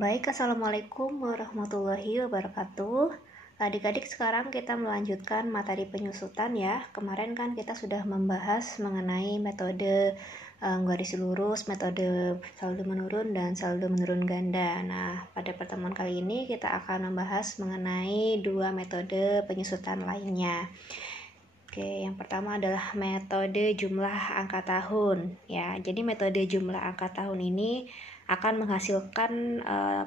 Baik, Assalamualaikum warahmatullahi wabarakatuh. Adik-adik, sekarang kita melanjutkan materi penyusutan ya. Kemarin kan kita sudah membahas mengenai metode garis lurus, metode saldo menurun dan saldo menurun ganda. Nah, pada pertemuan kali ini kita akan membahas mengenai dua metode penyusutan lainnya. Oke, yang pertama adalah metode jumlah angka tahun ya. Jadi metode jumlah angka tahun ini akan menghasilkan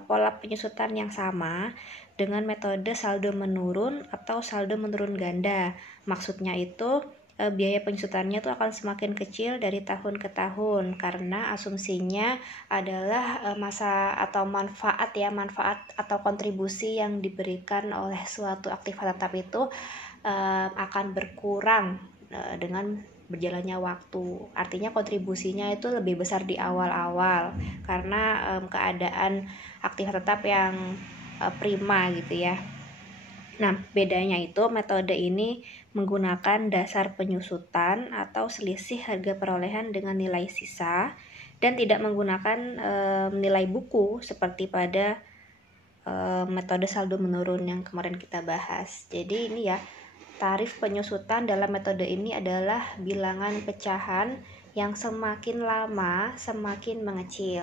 pola penyusutan yang sama dengan metode saldo menurun atau saldo menurun ganda. Maksudnya itu biaya penyusutannya itu akan semakin kecil dari tahun ke tahun karena asumsinya adalah masa atau manfaat atau kontribusi yang diberikan oleh suatu aktivitas tetap itu akan berkurang dengan berjalannya waktu. Artinya kontribusinya itu lebih besar di awal-awal karena keadaan aktivitas tetap yang prima gitu ya. Nah, bedanya itu metode ini menggunakan dasar penyusutan atau selisih harga perolehan dengan nilai sisa dan tidak menggunakan nilai buku seperti pada metode saldo menurun yang kemarin kita bahas. Jadi ini ya, tarif penyusutan dalam metode ini adalah bilangan pecahan yang semakin lama semakin mengecil.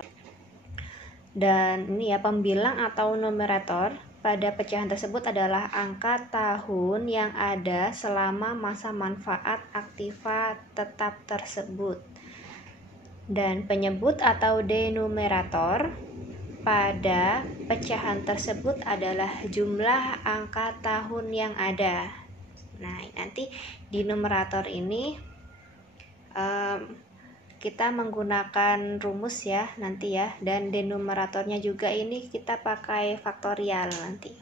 Dan ini ya, pembilang atau numerator pada pecahan tersebut adalah angka tahun yang ada selama masa manfaat aktiva tetap tersebut. Dan penyebut atau denumerator pada pecahan tersebut adalah jumlah angka tahun yang ada. Nah, nanti di numerator ini kita menggunakan rumus ya nanti ya, dan denumeratornya juga ini kita pakai faktorial nanti.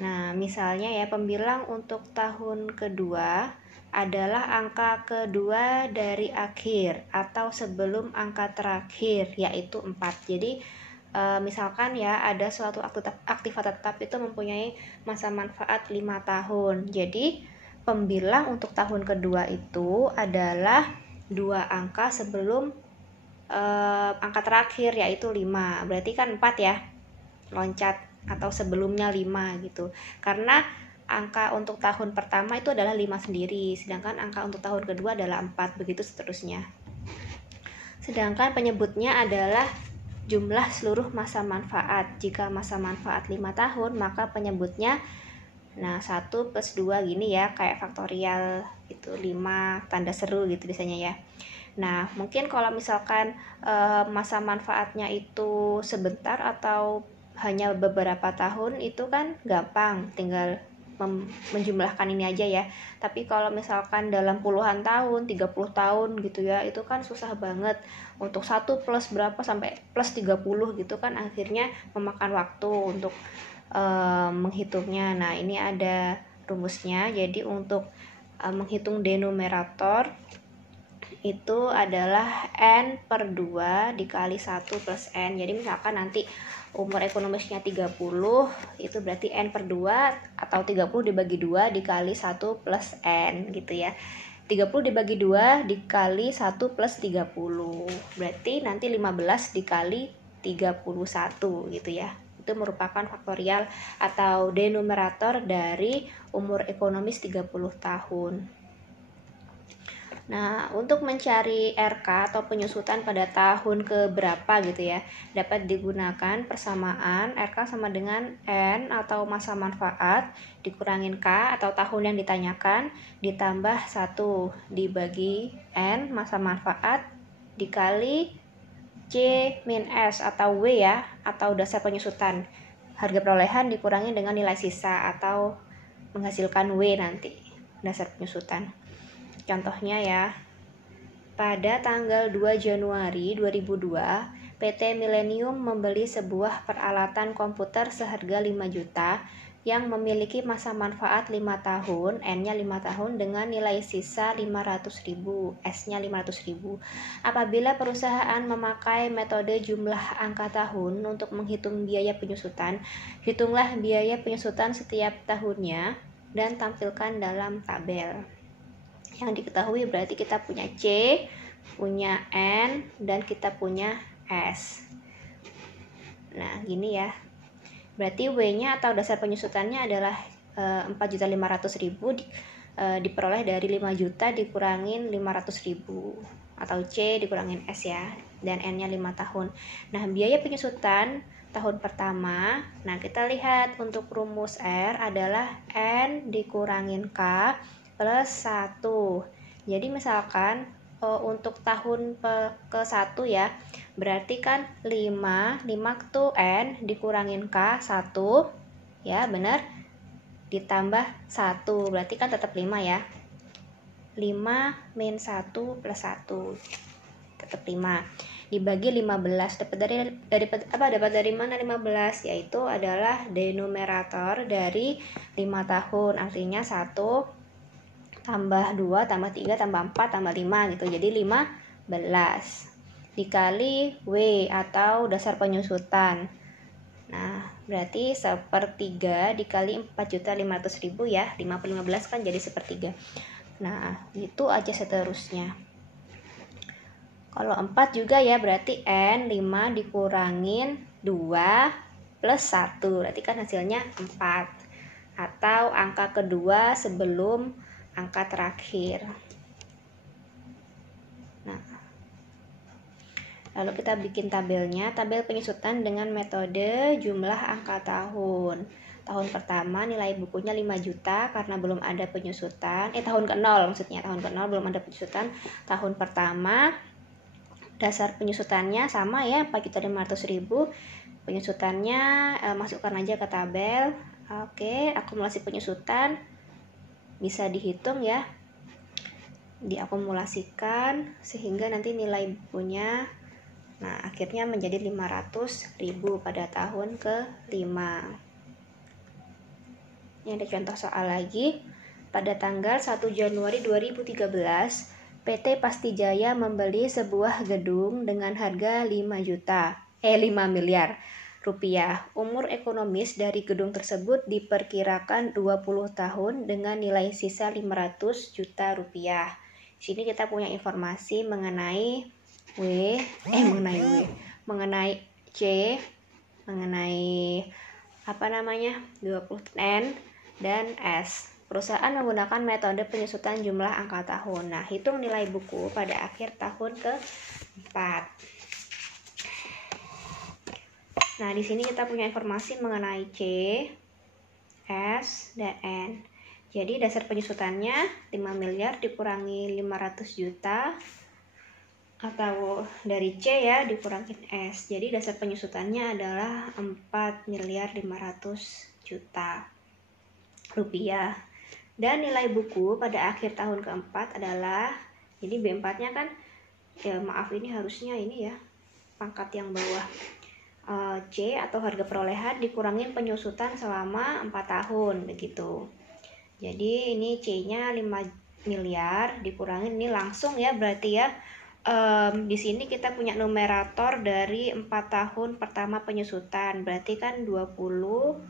Nah, misalnya ya, pembilang untuk tahun kedua adalah angka kedua dari akhir atau sebelum angka terakhir, yaitu 4. Jadi misalkan ya, ada suatu aktivitas tetap itu mempunyai masa manfaat 5 tahun. Jadi pembilang untuk tahun kedua itu adalah 2 angka sebelum angka terakhir, yaitu 5. Berarti kan 4 ya, loncat atau sebelumnya 5 gitu. Karena angka untuk tahun pertama itu adalah 5 sendiri, sedangkan angka untuk tahun kedua adalah 4, begitu seterusnya. Sedangkan penyebutnya adalah jumlah seluruh masa manfaat. Jika masa manfaat 5 tahun, maka penyebutnya 1 plus 2 gini ya, kayak faktorial itu 5 tanda seru gitu biasanya ya. Nah, mungkin kalau misalkan masa manfaatnya itu sebentar atau hanya beberapa tahun, itu kan gampang, tinggal menjumlahkan ini aja ya. Tapi kalau misalkan dalam puluhan tahun, 30 tahun gitu ya, itu kan susah banget. Untuk 1 plus berapa sampai plus 30 gitu kan akhirnya memakan waktu untuk menghitungnya. Nah, ini ada rumusnya. Jadi untuk menghitung denumerator itu adalah n per 2 dikali 1 plus n. Jadi misalkan nanti umur ekonomisnya 30, itu berarti n per 2 atau 30 dibagi 2 dikali 1 plus n gitu ya. 30 dibagi 2 dikali 1 plus 30, berarti nanti 15 dikali 31 gitu ya. Itu merupakan faktorial atau denumerator dari umur ekonomis 30 tahun. Nah, untuk mencari RK atau penyusutan pada tahun ke berapa gitu ya, dapat digunakan persamaan RK sama dengan N atau masa manfaat dikurangin K atau tahun yang ditanyakan ditambah 1 dibagi N masa manfaat dikali C min S atau W ya, atau dasar penyusutan. Harga perolehan dikurangi dengan nilai sisa atau menghasilkan W nanti, dasar penyusutan. Contohnya ya, pada tanggal 2 Januari 2002, PT Millennium membeli sebuah peralatan komputer seharga 5 juta yang memiliki masa manfaat 5 tahun, N-nya 5 tahun dengan nilai sisa 500.000, S-nya 500.000. Apabila perusahaan memakai metode jumlah angka tahun untuk menghitung biaya penyusutan, hitunglah biaya penyusutan setiap tahunnya dan tampilkan dalam tabel. Yang diketahui berarti kita punya C, punya N, dan kita punya S. Nah, gini ya. Berarti W-nya atau dasar penyusutannya adalah 4.500.000 diperoleh dari 5 juta dikurangin 500.000, atau C dikurangin S ya, dan N-nya 5 tahun. Nah, biaya penyusutan tahun pertama, nah kita lihat untuk rumus R adalah N dikurangin K plus 1. Jadi misalkan untuk tahun ke-1 ya, berarti kan 5 tuh N dikurangin K 1 ya, benar, ditambah 1, berarti kan tetap 5 ya. 5 min 1 plus 1 tetap 5 dibagi 15, dapat dari mana 15, yaitu adalah denominator dari 5 tahun, artinya 1 tambah 2 tambah 3 tambah 4 tambah 5 gitu, jadi 15 dikali W atau dasar penyusutan. Nah, berarti 1/3 dikali 4.500.000 ya, 15 kan jadi 1/3. Nah, itu aja seterusnya. Kalau 4 juga ya, berarti N 5 dikurangin 2 plus 1, berarti kan hasilnya 4, atau angka kedua sebelum angka terakhir. Nah, lalu kita bikin tabelnya, tabel penyusutan dengan metode jumlah angka tahun. Tahun pertama nilai bukunya 5 juta karena belum ada penyusutan. Tahun ke-0 maksudnya, tahun ke-0 belum ada penyusutan. Tahun pertama dasar penyusutannya sama ya, 4.500.000. Penyusutannya masukkan aja ke tabel. Oke, akumulasi penyusutan bisa dihitung ya. Diakumulasikan sehingga nanti nilai bukunya, nah akhirnya menjadi 500.000 pada tahun ke-5. Ini ada contoh soal lagi. Pada tanggal 1 Januari 2013, PT Pastijaya membeli sebuah gedung dengan harga 5 miliar rupiah. Umur ekonomis dari gedung tersebut diperkirakan 20 tahun dengan nilai sisa 500 juta rupiah. Di sini kita punya informasi mengenai mengenai C, mengenai 20 N dan S. Perusahaan menggunakan metode penyusutan jumlah angka tahun. Nah, hitung nilai buku pada akhir tahun ke-4. Nah, di sini kita punya informasi mengenai C, S, dan N. Jadi dasar penyusutannya 5 miliar dikurangi 500 juta, atau dari C ya dikurangin S. Jadi dasar penyusutannya adalah 4.500.000.000 rupiah. Dan nilai buku pada akhir tahun ke-4 adalah, jadi B4-nya kan ya, maaf ini harusnya ini ya, pangkat yang bawah, C atau harga perolehan dikurangin penyusutan selama 4 tahun begitu. Jadi ini C-nya 5 miliar dikurangin, ini langsung ya berarti ya. Di sini kita punya numerator dari 4 tahun pertama penyusutan, berarti kan 20,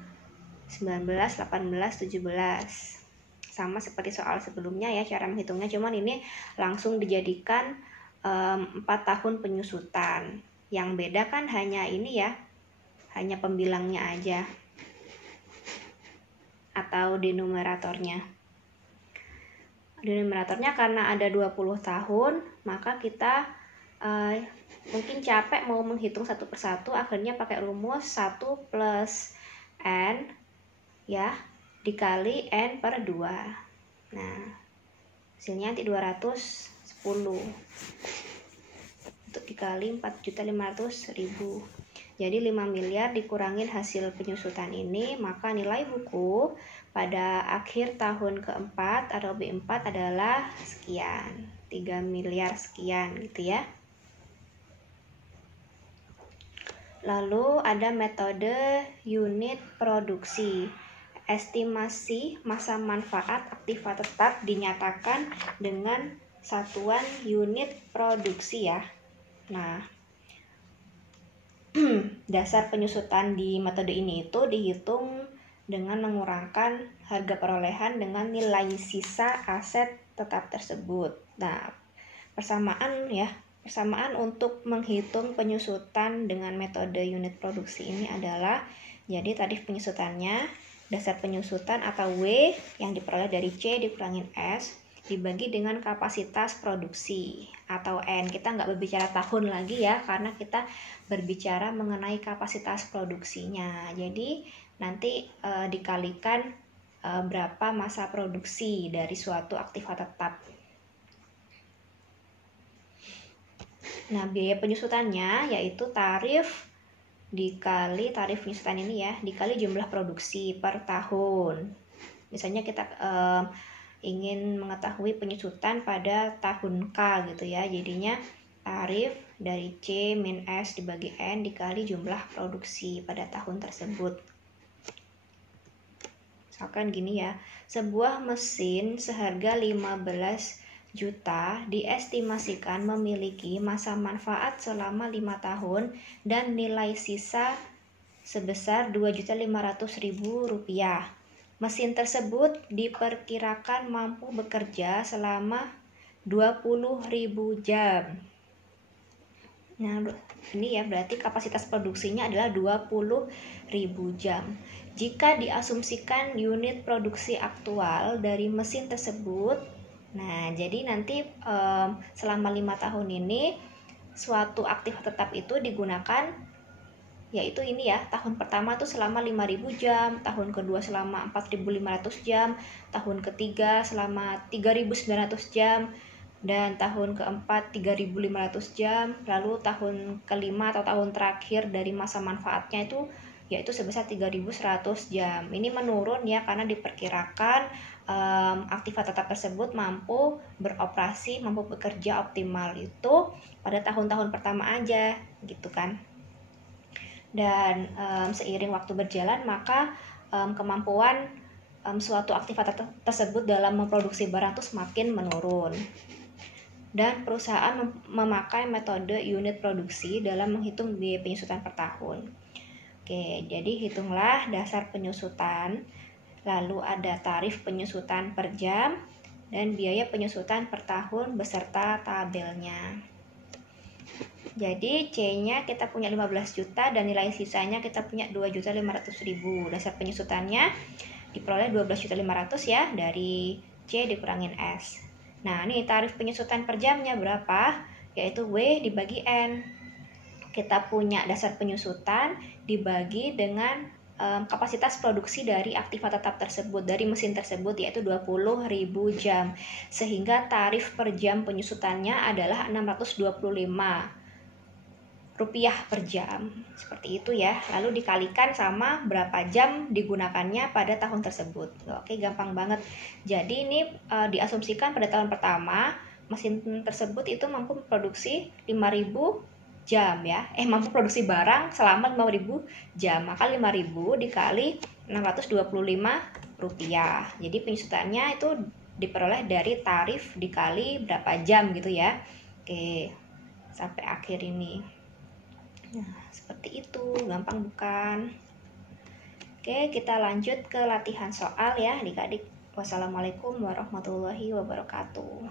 19, 18, 17. Sama seperti soal sebelumnya ya cara menghitungnya, cuman ini langsung dijadikan 4 tahun penyusutan. Yang beda kan hanya ini ya, hanya pembilangnya aja atau denumeratornya. Denumeratornya karena ada 20 tahun, maka kita mungkin capek mau menghitung satu persatu, akhirnya pakai rumus 1 plus N ya dikali N per 2. Nah, hasilnya nanti 210 untuk dikali 4.500.000. Jadi 5 miliar dikurangin hasil penyusutan ini, maka nilai buku pada akhir tahun ke-4 atau B4 adalah sekian, 3 miliar sekian gitu ya. Lalu ada metode unit produksi. Estimasi masa manfaat aktiva tetap dinyatakan dengan satuan unit produksi ya. Nah, dasar penyusutan di metode ini itu dihitung dengan mengurangkan harga perolehan dengan nilai sisa aset tetap tersebut. Nah, persamaan ya, persamaan untuk menghitung penyusutan dengan metode unit produksi ini adalah, jadi tarif penyusutannya, dasar penyusutan atau W yang diperoleh dari C dikurangin S dibagi dengan kapasitas produksi atau N. Kita nggak berbicara tahun lagi ya, karena kita berbicara mengenai kapasitas produksinya. Jadi nanti dikalikan berapa masa produksi dari suatu aktiva tetap. Nah, biaya penyusutannya yaitu tarif dikali tarif penyusutan ini ya, dikali jumlah produksi per tahun. Misalnya kita ingin mengetahui penyusutan pada tahun K gitu ya, jadinya tarif dari C min S dibagi N dikali jumlah produksi pada tahun tersebut. Misalkan gini ya, sebuah mesin seharga 15 juta diestimasikan memiliki masa manfaat selama 5 tahun dan nilai sisa sebesar Rp2.500.000. Mesin tersebut diperkirakan mampu bekerja selama 20.000 jam. Nah, ini ya berarti kapasitas produksinya adalah 20.000 jam. Jika diasumsikan unit produksi aktual dari mesin tersebut, nah, jadi nanti selama 5 tahun ini suatu aktiva tetap itu digunakan, yaitu ini ya, tahun pertama tuh selama 5.000 jam, tahun kedua selama 4.500 jam, tahun ketiga selama 3.900 jam, dan tahun keempat 3.500 jam, lalu tahun kelima atau tahun terakhir dari masa manfaatnya itu yaitu sebesar 3.100 jam. Ini menurun ya, karena diperkirakan aktiva tetap tersebut mampu beroperasi, mampu bekerja optimal itu pada tahun-tahun pertama aja gitu kan. Dan seiring waktu berjalan maka kemampuan suatu aktiva tersebut dalam memproduksi barang itu semakin menurun. Dan perusahaan memakai metode unit produksi dalam menghitung biaya penyusutan per tahun. Oke, jadi hitunglah dasar penyusutan, lalu ada tarif penyusutan per jam, dan biaya penyusutan per tahun beserta tabelnya. Jadi C-nya kita punya 15 juta dan nilai sisanya kita punya 2.500.000. Dasar penyusutannya diperoleh 12.500.000 ya, dari C dikurangin S. Nah, ini tarif penyusutan per jamnya berapa? Yaitu W dibagi N. Kita punya dasar penyusutan dibagi dengan kapasitas produksi dari aktiva tetap tersebut, dari mesin tersebut, yaitu 20.000 jam. Sehingga tarif per jam penyusutannya adalah Rp625 per jam. Seperti itu ya. Lalu dikalikan sama berapa jam digunakannya pada tahun tersebut. Oke, gampang banget. Jadi ini diasumsikan pada tahun pertama mesin tersebut itu mampu produksi 5.000 jam ya. Mampu produksi barang selama 5.000 jam. Maka 5.000 dikali Rp625. Jadi penyusutannya itu diperoleh dari tarif dikali berapa jam gitu ya. Oke, sampai akhir ini. Nah, seperti itu, gampang bukan? Oke, kita lanjut ke latihan soal ya adik-adik. Wassalamualaikum warahmatullahi wabarakatuh.